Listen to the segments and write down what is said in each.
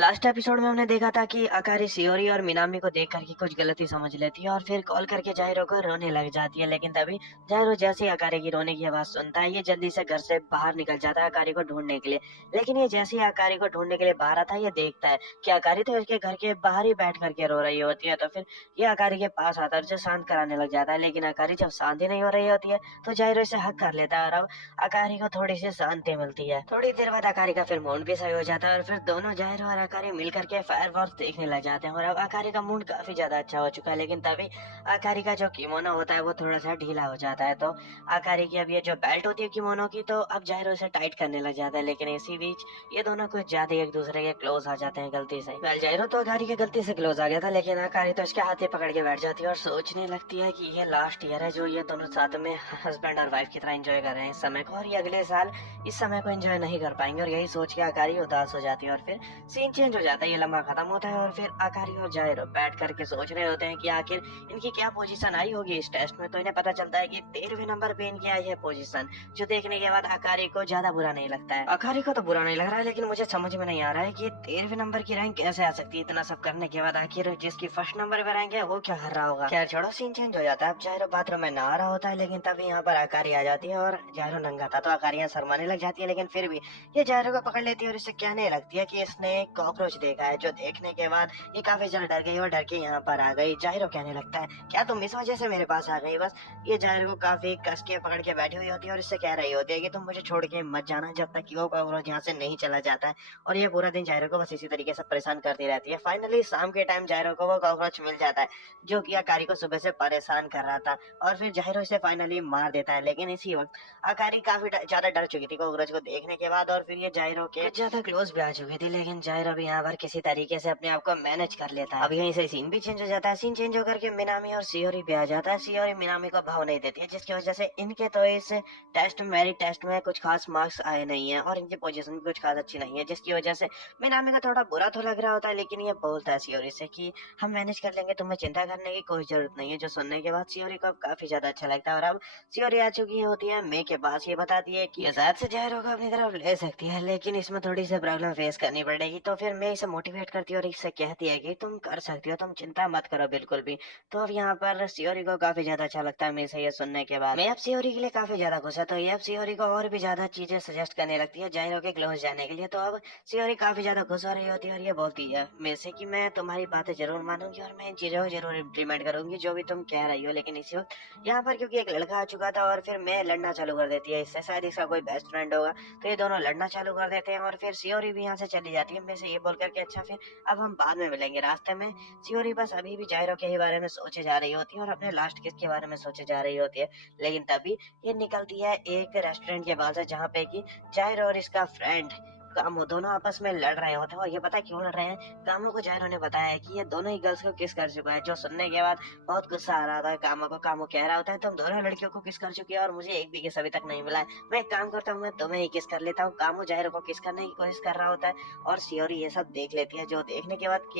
Last episode में हमने देखा था कि अकारी शियोरी और मिनामी को देख करके कुछ गलती समझ लेती है और फिर कॉल करके जाहिरो को रोने लग जाती है। लेकिन तभी जाहिरो जैसे ही अकारी की रोने की आवाज सुनता है, ये जल्दी से घर से बाहर निकल जाता है अकारी को ढूंढने के लिए। लेकिन ये जैसे ही अकारी को ढूंढने के लिए बाहर आता है, ये देखता है कि अकारी तो इसके घर के बाहर ही बैठ करके रो रही होती है। तो फिर ये अकारी के पास आता है, उसे शांत कराने लग जाता है। लेकिन अकारी जब शांति नहीं हो रही होती है तो जाहिरो इसे हक कर लेता है और अब अकारी को थोड़ी सी शांति मिलती है। थोड़ी देर बाद अकारी का फिर मूड भी सही हो जाता है और फिर दोनों जाहिरो और अकारी मिल करके फायरवर्क्स देखने लग जाते हैं। और अब अकारी का मूड काफी ज्यादा अच्छा हो चुका है। लेकिन तभी अकारी का जो किमोनो होता है वो थोड़ा सा ढीला हो जाता है। तो अकारी की अब ये जो बेल्ट होती है किमोनो की, तो अब जाहिरो से टाइट करने लग जाता है। लेकिन इसी बीच ये दोनों कुछ ज्यादा एक दूसरे के क्लोज आ जाते हैं गलती से। वेल, जाहिरो तो अकारी की गलती से क्लोज आ गया था, लेकिन अकारी तो इसके हाथ ही पकड़ के बैठ जाती है और सोचने लगती है कि ये लास्ट ईयर है जो ये दोनों साथ में हस्बैंड और वाइफ की तरह एंजॉय कर रहे हैं इस समय को, और ये अगले साल इस समय को एंजॉय नहीं कर पाएंगे। और यही सोच के अकारी उदास हो जाती है और फिर सीन चेंज हो जाता है। ये लम्हा खत्म होता है और फिर अकारी और जाहिरो बैठ करके सोच रहे होते हैं कि आखिर इनकी क्या पोजीशन आई होगी इस टेस्ट में। तो इन्हें पता चलता है कि 13वें नंबर पे इनकी आई है पोजीशन, जो देखने के बाद अकारी को ज्यादा बुरा नहीं लगता है। अकारी को तो बुरा नहीं लग रहा है, लेकिन मुझे समझ में नहीं आ रहा है कि 13वें नंबर की रैंक कैसे आ सकती है इतना सब करने के बाद। आखिर जिसकी फर्स्ट नंबर पे रैंक है वो क्या कर रहा होगा। खैर छोड़ो, सीन चेंज हो जाता है। अब जाहिरो बाथरूम में नहा रहा होता है, लेकिन तभी यहाँ पर अकारी आ जाती है और जाहिरो नंगा था तो अकारी यहाँ शर्माने लग जाती है। लेकिन फिर भी ये जाहिरो को पकड़ लेती है और इसे कहने लगती है कि इसने कॉकरोच देखा है, जो देखने के बाद ये काफी ज्यादा डर गई और डर के यहाँ पर आ गई। जाहिरो कहने लगता है क्या तुम इस वजह से मेरे पास आ गई। बस ये जाहिरो को काफी कस के पकड़ के बैठी हुई होती है और इससे कह रही होती है कि तुम मुझे छोड़ के मत जाना जब तक कि वो कॉकरोच यहाँ से नहीं चला जाता है। और ये पूरा दिन जाहिरो को बस इसी तरीके से परेशान करती रहती है। फाइनली शाम के टाइम जाहिरो को वो कॉकरोच मिल जाता है जो कि अकारी को सुबह से परेशान कर रहा था, और फिर जाहिरो इसे फाइनली मार देता है। लेकिन इसी वक्त अकारी काफी ज्यादा डर चुकी थी कॉकरोच को देखने के बाद, और फिर ये जाहिरो के ज्यादा क्लोज भी आ चुकी थी। लेकिन जाहिरो भी यहाँ पर किसी तरीके से अपने आप को मैनेज कर लेता है। अब यहीं से सीन भी चेंज हो जाता है। सीन चेंज होकर के मिनामी और शियोरी भी आ जाता है। शियोरी मिनामी को भाव नहीं देती है, जिसकी वजह से इनके तो इस टेस्ट में मेरिट टेस्ट में कुछ खास मार्क्स आए नहीं है और इनकी पोजीशन भी कुछ खास अच्छी नहीं है, जिसकी वजह से मिनामी को थोड़ा बुरा तो लग रहा होता है। लेकिन ये बोलता है शियोरी से कि हम मैनेज कर लेंगे, तुम्हें चिंता करने की कोई जरूरत नहीं है। जो सुनने के बाद शियोरी को काफी ज्यादा अच्छा लगता है। और अब शियोरी आ चुकी होती है मे के पास। ये बताती है कि शायद से जाहिरो को अपनी तरफ ले सकती है, लेकिन इसमें थोड़ी सी प्रॉब्लम फेस करनी पड़ेगी। तो फिर मैं इसे मोटिवेट करती है और इससे कहती है कि तुम कर सकती हो, तुम चिंता मत करो बिल्कुल भी। तो अब यहाँ पर शियोरी को काफी ज्यादा अच्छा लगता है मैं से ये सुनने के बाद। मैं अब शियोरी के लिए काफी ज्यादा खुश है, तो ये अब शियोरी को और भी ज्यादा चीजें सजेस्ट करने लगती है जाहिरो के क्लोज जाने के लिए। तो अब शियोरी काफी ज्यादा खुश हो रही होती है और ये बोलती है मैं से कि मैं तुम्हारी बातें जरूर मानूंगी और मैं इन चीजों को जरूर इम्प्लीमेंट करूंगी जो भी तुम कह रही हो। लेकिन इसी वक्त यहाँ पर क्योंकि एक लड़का आ चुका था और फिर मैं लड़ना चालू कर देती है इससे, शायद इसका कोई बेस्ट फ्रेंड होगा। तो ये दोनों लड़ना चालू कर देते हैं और फिर शियोरी भी यहाँ से चली जाती है मैं से ये बोल करके अच्छा फिर अब हम बाद में मिलेंगे। रास्ते में शियोरी बस अभी भी जाहिरो के ही बारे में सोचे जा रही होती है और अपने लास्ट किस के बारे में सोचे जा रही होती है। लेकिन तभी ये निकलती है एक रेस्टोरेंट के पास से, जहाँ पे कि जाहिरो और इसका फ्रेंड कामो दोनों आपस में लड़ रहे होते हैं। और ये पता क्यों लड़ रहे हैं, कामो को जाहिरो ने बताया है कि ये दोनों ही गर्ल्स को किस कर चुका है, जो सुनने के बाद बहुत गुस्सा आ रहा था कामो को। कामो कह रहा होता है तुम दोनों लड़कियों को किस कर चुकी है और मुझे एक भी किस अभी तक नहीं मिला है, मैं एक काम करता हूँ मैं तुम्हें ही किस कर लेता हूँ। कामो जाहिरो को किस करने की कोशिश कर रहा होता है और शियोरी ये सब देख लेती है, जो देखने के बाद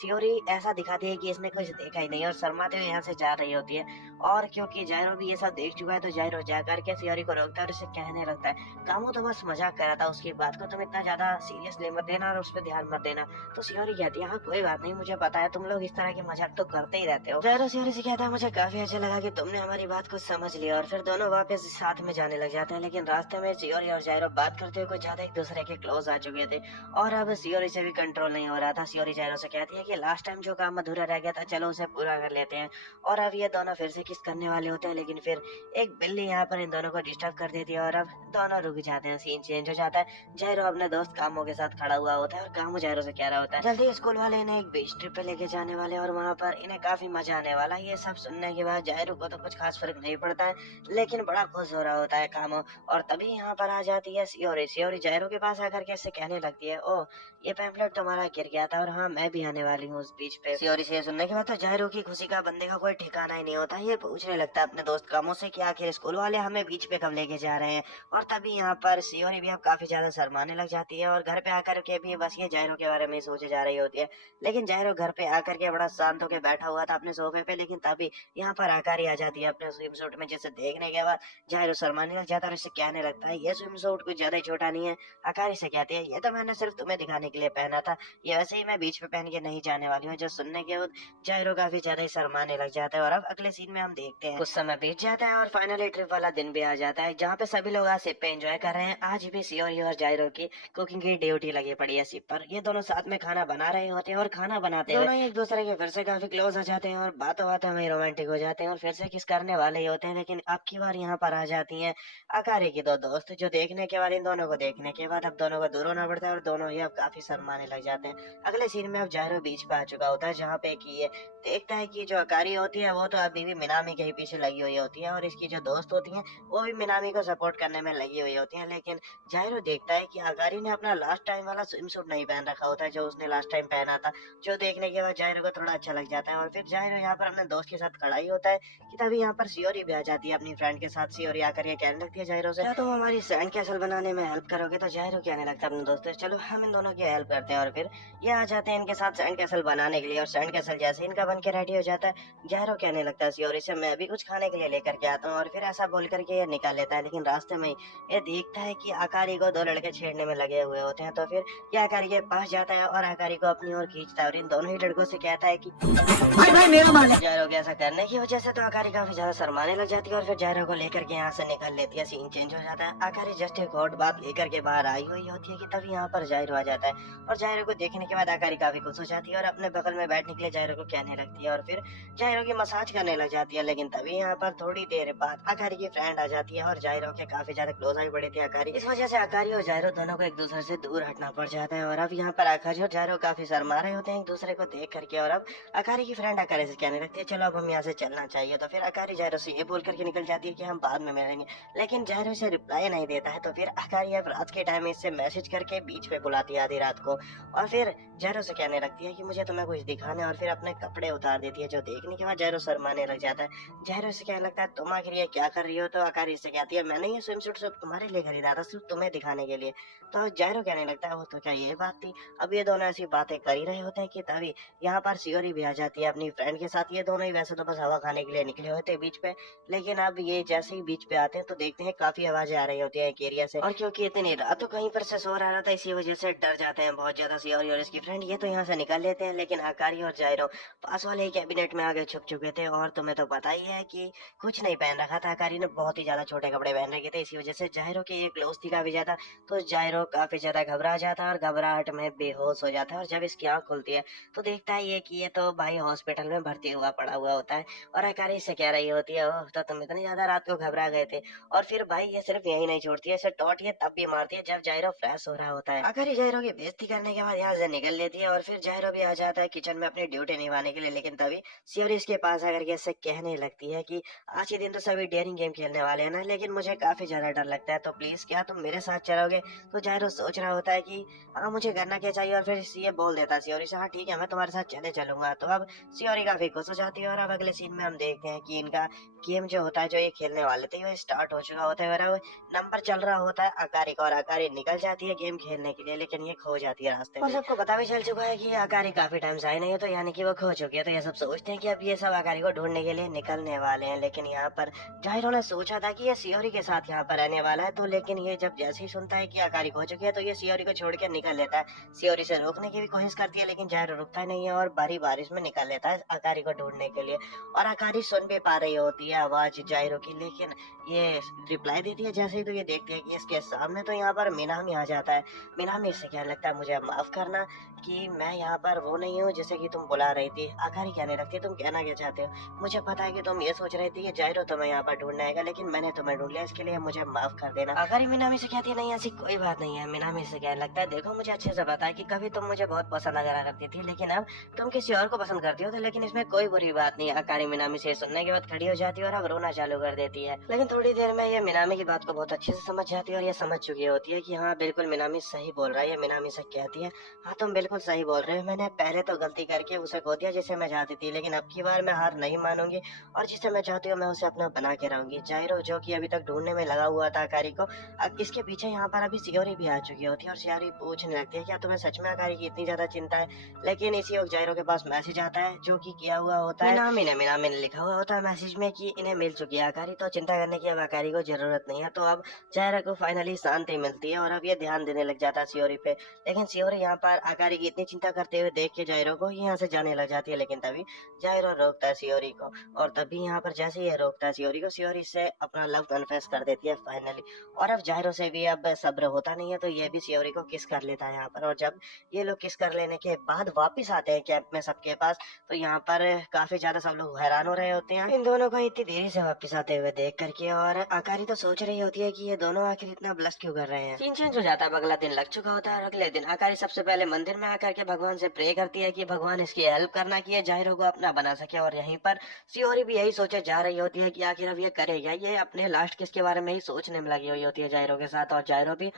शियोरी ऐसा दिखाती है कि इसने कुछ देखा ही नहीं और शर्माते हुए यहाँ से जा रही होती है। और क्योंकि जाहिरो भी ये सब देख चुका है तो जाहिरो जाकर के शियोरी को रोकता है और इसे कहने लगता है कामो तो बस मजाक कर रहा था, उसकी बात को तुम इतना ज्यादा सीरियसली मत देना और उस पर ध्यान मत देना। तो शियोरी कहती है हाँ कोई बात नहीं, मुझे पता है तुम लोग इस तरह के मजाक तो करते ही रहते हो। जाहिरो शियोरी से कहता है मुझे काफी अच्छा लगा कि तुमने हमारी बात को समझ लिया, और फिर दोनों वापस साथ में जाने लग जाते हैं। लेकिन रास्ते में शियोरी और जाहिरो बात करते हुए कुछ ज्यादा एक दूसरे के क्लोज आ चुके थे और अब शियोरी से भी कंट्रोल नहीं हो रहा था। शियोरी जाहिरो से कहती है कि लास्ट टाइम जो काम अधूरा रह गया था चलो उसे पूरा कर लेते हैं। और अब ये दोनों फिर से किस करने वाले होते हैं, लेकिन फिर एक बिल्ली यहाँ पर इन दोनों को डिस्टर्ब कर देती है और अब दोनों रुक जाते हैं। सीन चेंज हो जाता है। जाहिरो अपने दोस्त कामो के साथ खड़ा हुआ होता है और कामो जाहिरो से कह रहा होता है जल्दी स्कूल वाले इन्हें एक बीच ट्रिप पे लेके जाने वाले और वहाँ पर इन्हें काफी मजा आने वाला है। ये सब सुनने के बाद जाहिरो को तो कुछ खास फर्क नहीं पड़ता है, लेकिन बड़ा खुश हो रहा होता है कामो। और तभी यहाँ पर आ जाती है शियोरी। शियोरी जाहिरो के पास आकर के इससे कहने लगती है ओ ये पैम्फलेट तुम्हारा गिर गया था और हाँ मैं भी आने वाली हूँ उस बीच पे। शियोरी से सुनने के बाद तो जाहिरो की खुशी का बंदे का कोई ठिकाना ही नहीं होता। ये पूछने लगता है अपने दोस्त कामो से कि आखिर स्कूल वाले हमें बीच पे कब लेके जा रहे हैं। और तभी यहाँ पर शियोरी भी अब काफी ज्यादा शर्माने लग जाती जाती है और घर पे आकर के भी बस ये जायरो के बारे में ही सोचे जा रही होती है। लेकिन जायरो घर पे आकर के बड़ा शांत होकर बैठा हुआ था अपने सोफे पे, लेकिन तभी यहाँ पर आकारी आ जाती है अपने स्विम सूट में, जिसे देखने के बाद जायरो शर्माने लग जाता है और इससे कहने लगता है ये स्विम सूट कुछ ज्यादा ही छोटा नहीं है। आकारी से कहती है ये तो मैंने सिर्फ तुम्हें दिखाने के लिए पहना था, ये वैसे ही मैं बीच पे पहन के नहीं जाने वाली हूँ। जो सुनने के बाद जायरो काफी ज्यादा ही शर्माने लग जाता है। और अब अगले सीन में हम देखते हैं कुछ समय बीत जाता है और फाइनली ट्रिप वाला दिन भी आ जाता है, जहाँ पे सभी लोग आज शिप पे एंजॉय कर रहे हैं। आज भी सियोरी और जायरो की कुकिंग की ड्यूटी लगी पड़ी है शिप पर। ये दोनों साथ में खाना बना रहे होते हैं और खाना बनाते हुए दोनों एक दूसरे के फिर से काफी क्लोज हो जाते हैं और बातों बातों में रोमांटिक हो जाते हैं और फिर से किस करने वाले ही होते हैं। लेकिन अब की बार यहाँ पर आ जाती हैं अकारे की दो दोस्त, जो देखने के बाद इन दोनों को देखने के बाद अब दोनों को दूर होना पड़ता है और दोनों ही अब काफी शर्माने लग जाते हैं। अगले सीन में अब जायरो बीच पे आ चुका होता है, जहाँ पे कि ये देखता है कि जो अकारी होती है वो तो अभी भी मिनामी के ही पीछे लगी हुई होती है और इसकी जो दोस्त होती है वो भी मिनामी को सपोर्ट करने में लगी हुई होती है। लेकिन जायरो देखता है कि अकारी ने अपना लास्ट टाइम वाला स्विम सूट नहीं पहन रखा होता है, जो उसने लास्ट टाइम पहना था, जो देखने के बाद जायरो को थोड़ा अच्छा लग जाता है। और फिर जायरो यहाँ पर अपने दोस्त के साथ खड़ा ही होता है कि तभी यहाँ पर सियोरी भी आ जाती है अपनी फ्रेंड के साथ। सियोरी आकर ये कहने लगती है जायरो से, क्या तुम हमारी सैंड कैसल बनाने में हेल्प करोगे? तो जायरो कहने लगता है अपने दोस्त से, चलो हम इन दोनों की हेल्प करते हैं। और फिर ये आ जाते हैं इनके साथ सैंड कैसल बनाने के लिए और सैंड कैसल जैसे इनका बन के रेडी हो जाता है, जायरो कहने लगता है सियोरी से, मैं अभी कुछ खाने के लिए लेकर के आता हूँ। और फिर ऐसा बोल करके ये निकाल लेता है। लेकिन रास्ते में ये देखता है कि आकारी को दो लड़के छेड़ने में लगे हुए होते हैं। तो फिर ये आकारी के पास जाता है और आकारी को अपनी ओर खींचता है और इन दोनों ही लड़कों से कहता है कि भाई भाई मेरा माल है। जायरो के ऐसा करने की वजह से तो आकारी काफी ज्यादा शर्माने लग जाती है और फिर जायरो को लेकर के यहाँ से निकल लेती है। सीन चेंज हो जाता है। आकारी जस्ट एक हॉट बात लेकर के बाहर आई हुई होती है कि तभी यहाँ पर जायरो आ जाता है और जायरो को देखने के बाद आकारी काफी खुश हो जाती है और अपने बगल में बैठने के लिए जायरो को कहने लगती है और फिर जायरो की मसाज करने लग जाती है। लेकिन तभी यहाँ पर थोड़ी देर बाद आकारी की फ्रेंड आ जाती है और जायरो के काफी ज्यादा क्लोज आई पड़ी थी आकारी। इस वजह से आकारी और जायरो दोनों को एक दूसरे से दूर हटना पड़ जाता है। और अब यहाँ पर आकारी और जायरो काफी शर्मा रहे होते हैं एक दूसरे को देख करके। और अब आकारी की फ्रेंड आकारी से कहने लगती है चलो अब हम यहाँ से चलना चाहिए। तो फिर आकारी जायरो से ये बोल करके निकल जाती है कि हम बाद में मिलेंगे, लेकिन जायरो से रिप्लाई नहीं देता है। तो फिर आकारी अब रात के टाइम इससे मैसेज करके बीच पे बुलाती है आधी रात को और फिर जायरो से कहने लगती है कि मुझे तुम्हें कुछ दिखाना है और फिर अपने कपड़े उतार देती है, जो देखने के बाद जायरो शर्माने लग जाता है। जायरो से कहने लगता है तुम आखिर ये क्या कर रही हो? तो आकारी से कहती है मैंने ये स्विम सूट सिर्फ तुम्हारे लिए खरीदा था, सिर्फ तुम्हें दिखाने के लिए। तो जायरो कहने लगता है वो तो क्या ये बात थी? अब ये दोनों ऐसी बातें कर ही रहे होते हैं कि तभी यहाँ पर सियोरी भी आ जाती है अपनी फ्रेंड के साथ। ये दोनों ही वैसे तो बस हवा खाने के लिए निकले होते हैं बीच पे, लेकिन अब ये जैसे ही बीच पे आते हैं तो देखते हैं काफी आवाजें आ रही होती है एक एरिया से। और क्योंकि इतनी रात तो कहीं पर से शोर आ रहा था, इसी वजह से डर जाते हैं बहुत ज्यादा सियोरी और इसकी फ्रेंड। ये तो यहाँ से निकल लेते हैं, लेकिन आकारी और जायरो पास वाले कैबिनेट में आगे छुप चुके थे। और तुम्हें तो पता ही है कि कुछ नहीं पहन रखा था, आकारी ने बहुत ही ज्यादा छोटे कपड़े पहन रखे थे, इसी वजह से जायरो की ये क्लोज थी काफी ज्यादा। तो जायरो काफी ज्यादा घबरा जाता है और घबराहट में बेहोश हो जाता है। और जब इसकी आंख खुलती है तो देखता है ये कि ये तो भाई हॉस्पिटल में भर्ती हुआ पड़ा हुआ होता है और आकारी इससे कह रही होती है ओह तो तुम इतनी ज्यादा रात को घबरा गए थे। और फिर भाई ये सिर्फ यही नहीं छोड़ती है, इसे टॉट ये तब भी मारती है जब जायरो फ्रेश हो रहा होता है। आकारी जायरो की बेइज्जती करने के बाद यहाँ से निकल लेती है और फिर जायरो भी आ जाता है किचन में अपनी ड्यूटी निभाने के लिए। लेकिन तभी सियोरी इसके पास आकर के इससे कहने लगती है कि आज के दिन तो सभी डेयरिंग गेम खेलने वाले हैं ना, लेकिन मुझे काफी ज्यादा डर लगता है, तो प्लीज क्या तुम मेरे साथ चलोगे? तो जायरो सोच रहा होता है कि हाँ मुझे करना क्या चाहिए और फिर ये बोल देता है सियोरी से हाँ ठीक है मैं तुम्हारे साथ चले चलूंगा। तो अब सियोरी काफी खुश हो जाती है और अब अगले सीन में हम देखते हैं कि इनका गेम जो होता है जो ये खेलने वाले थे वो स्टार्ट हो चुका होता है और अब नंबर चल रहा होता है आकारी का और आकारी निकल जाती है गेम खेलने के लिए, लेकिन ये खो जाती है रास्ते में। और सबको पता भी चल चुका है कि आकारी काफी टाइम से आई नहीं है, तो यानी कि वो खो चुकी है। तो ये सब सोचते हैं कि अब ये सब आकारी को ढूंढने के लिए निकलने वाले हैं। लेकिन यहाँ पर जायरो ने सोचा था कि ये सियोरी के साथ यहाँ पर रहने वाला है, तो लेकिन ये जब जैसे ही सुनता है कि आकारी खो चुकी है तो ये सियोरी को छोड़ के निकल लेता है। सियोरी से रोकने की भी कोशिश करती है, लेकिन जायरो रुकता नहीं है और बारी बारिश में निकल लेता है आकारी को ढूंढने के लिए। और आकारी सुन भी पा रही होती है आवाज जायरो की, लेकिन ये रिप्लाई देती है जैसे ही तो ये देखती है कि इसके सामने तो यहाँ पर मिनामी आ जाता है। मिनामी से कहने लगता है मुझे माफ करना कि मैं यहाँ पर वो नहीं हूँ जैसे कि तुम बुला रही थी। आकारी कहने लगती है तुम कहना क्या चाहते हो? मुझे पता है कि तुम ये सोच रही थी कि जायरो तुम्हें यहाँ पर ढूंढने आएगा, लेकिन मैंने तुम्हें ढूंढ लिया, इसके लिए मुझे माफ कर देना। आकारी मिनामी से कहती है नहीं ऐसी कोई बात नहीं है। मिनामी से कहने लगता है देखो मुझे अच्छे से पता है कि कभी तुम मुझे बहुत पसंद करा करती थी, लेकिन अब तुम किसी और को पसंद करती हो, तो लेकिन इसमें कोई बुरी बात नहीं। आकारी मिनामी से सुनने के बाद खड़ी हो जाती है और अब रोना चालू कर देती है। लेकिन थोड़ी देर में ये मिनामी की बात को बहुत अच्छे से समझ जाती है और ये समझ चुकी होती है कि हाँ बिल्कुल मिनामी सही बोल रहा है। ये मिनामी से कहती है हाँ तुम बिल्कुल सही बोल रहे हो, मैंने पहले तो गलती करके उसे खो दिया जिसे मैं चाहती थी, लेकिन अब की बार मैं हार नहीं मानूंगी और जिसे मैं चाहती हूँ मैं उसे अपना बना के रहूंगी। जायरो जो कि अभी तक ढूंढने में लगा हुआ था आकारी को, अब इसके पीछे यहाँ पर अभी सियोरी भी आ चुकी होती है और सियोरी पूछने लगती है क्या तुम्हें सच में आकारी की इतनी ज्यादा चिंता है। लेकिन इसी वक्त जायरो के पास मैसेज आता है जो कि किया हुआ होता है मिनामी ने लिखा हुआ होता है मैसेज में कि इन्हें मिल चुकी है आकारी, तो चिंता करने की अब आकारी को जरूरत नहीं है। तो अब जायरा को फाइनली शांति मिलती है और अब ये ध्यान देने लग जाता है सियोरी पे। लेकिन सियोरी यहाँ पर आकारी की इतनी चिंता करते हुए देख के जायरो को यहाँ से जाने लग जाती है। लेकिन तभी जायरो रोकता है सियोरी को और तभी यहाँ पर जैसे ही रोकता है सियोरी को, सियोरी से अपना लव कन्फेस कर देती है फाइनली। और अब जायरो से भी अब सब्र होता नहीं है तो ये भी सियोरी को किस कर लेता है यहाँ पर। और जब ये लोग किस कर लेने के बाद वापिस आते हैं कैंप में सबके पास, तो यहाँ पर काफी ज्यादा सब लोग हैरान हो रहे होते हैं इन दोनों को इतनी देरी से वापिस आते हुए देख करके। और आकारी तो सोच रही होती है कि ये दोनों आखिर इतना ब्लश क्यों कर रहे हैं। सीन चेंज हो जाता है, अगला दिन लग चुका होता है और अगले दिन आकारी सबसे पहले मंदिर में आकर के भगवान से प्रे करती है कि भगवान इसकी हेल्प करना कि ये जायरो को अपना बना सके। और यहीं पर सियोरी भी यही सोचे जा रही होती है कि आखिर अब ये करेगा, ये अपने लास्ट किस के बारे में ही सोचने में लगी हुई होती है जायरो के साथ। और जायरो भी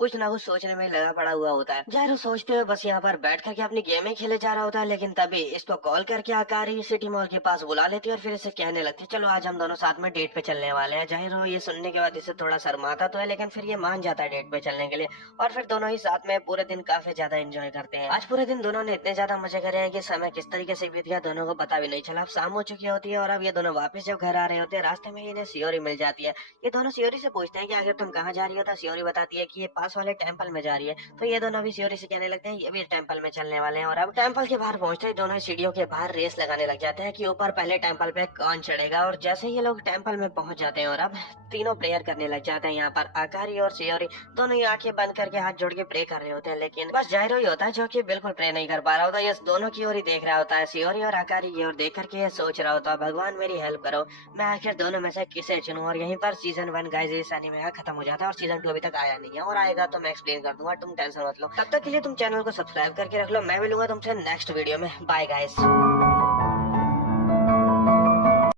कुछ ना कुछ सोचने में लगा पड़ा हुआ होता है। जायरो सोचते हुए बस यहाँ पर बैठ करके अपनी गेम ही खेले जा रहा होता है। लेकिन तभी इसको कॉल करके आकारी सिटी मॉल के पास बुला लेती है और फिर इसे कहने लगती है चलो आज हम दोनों साथ में डेट पे चलने वाले हैं। जायरो ये सुनने के बाद इसे थोड़ा शर्माता तो है लेकिन फिर ये मान जाता है डेट पे चलने के लिए और फिर दोनों ही साथ में पूरे दिन काफी ज्यादा एंजॉय करते हैं। आज पूरे दिन दोनों ने इतने ज्यादा मजे करे हैं कि समय किस तरीके से बीत गया दोनों को पता भी नहीं चला। अब शाम हो चुकी होती है और अब ये दोनों वापस जब घर आ रहे होते हैं रास्ते में इन्हें सियोरी मिल जाती है। ये दोनों सियोरी से पूछते हैं कि आखिर तुम कहाँ जा रही हो, तो सियोरी बताती है कि ये पास वाले टेम्पल में जा रही है। तो ये दोनों भी सियोरी से कहने लगते हैं ये भी टेंपल में चलने वाले हैं। और अब टेंपल के बाहर पहुंचते ही दोनों सीढ़ियों के बाहर रेस लगाने लग जाते हैं कि ऊपर पहले टेंपल पे कौन चढ़ेगा। और जैसे ही ये लोग टेंपल में पहुंच जाते हैं और अब तीनों प्रेयर करने लग जाते हैं। यहाँ पर आकारी और सियोरी दोनों ही आंखें बंद करके हाथ जोड़ के प्रे कर रहे होते हैं। लेकिन बस जायरो ही होता है जो कि बिल्कुल प्रे नहीं कर पा रहा होता। ये दोनों की ओर ही देख रहा होता है, सियोरी और आकारी की ओर देख करके ये सोच रहा होता है भगवान मेरी हेल्प करो, मैं आखिर दोनों में से किसे चुनूं। और यहीं पर सीजन 1 गाइस इस एनीमे का खत्म हो जाता है और सीजन 2 अभी तक आया नहीं है और आएगा तो मैं एक्सप्लेन कर दूंगा, तुम टेंशन मत लो। तब तक के लिए तुम चैनल को सब्सक्राइब करके रख लो। मैं मिलूंगा तुमसे नेक्स्ट वीडियो में। Bye guys.